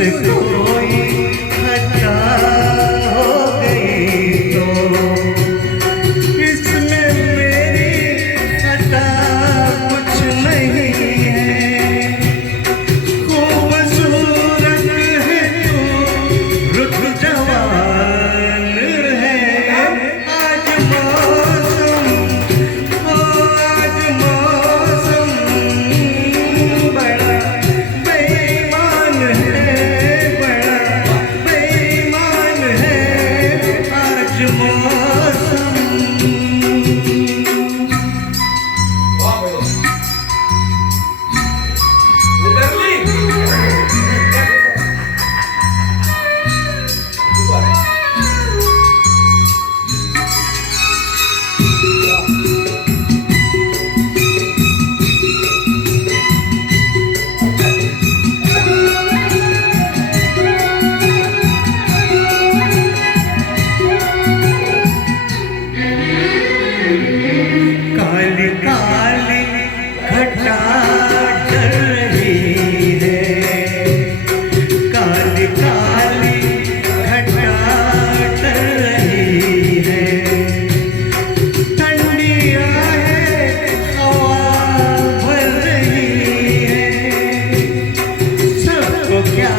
कोई खता हो गई तो इसमें मेरी खता कुछ नहीं है। खूबसूरत है तू, रुत जवान है। आज मौसम बड़ा बेईमान है, बड़ा बेईमान है आज मौसम। काली काली घटा चल रही है, काली काली घटा चल रही है। ठंडियाँ है हवा भर रही है, सबको क्या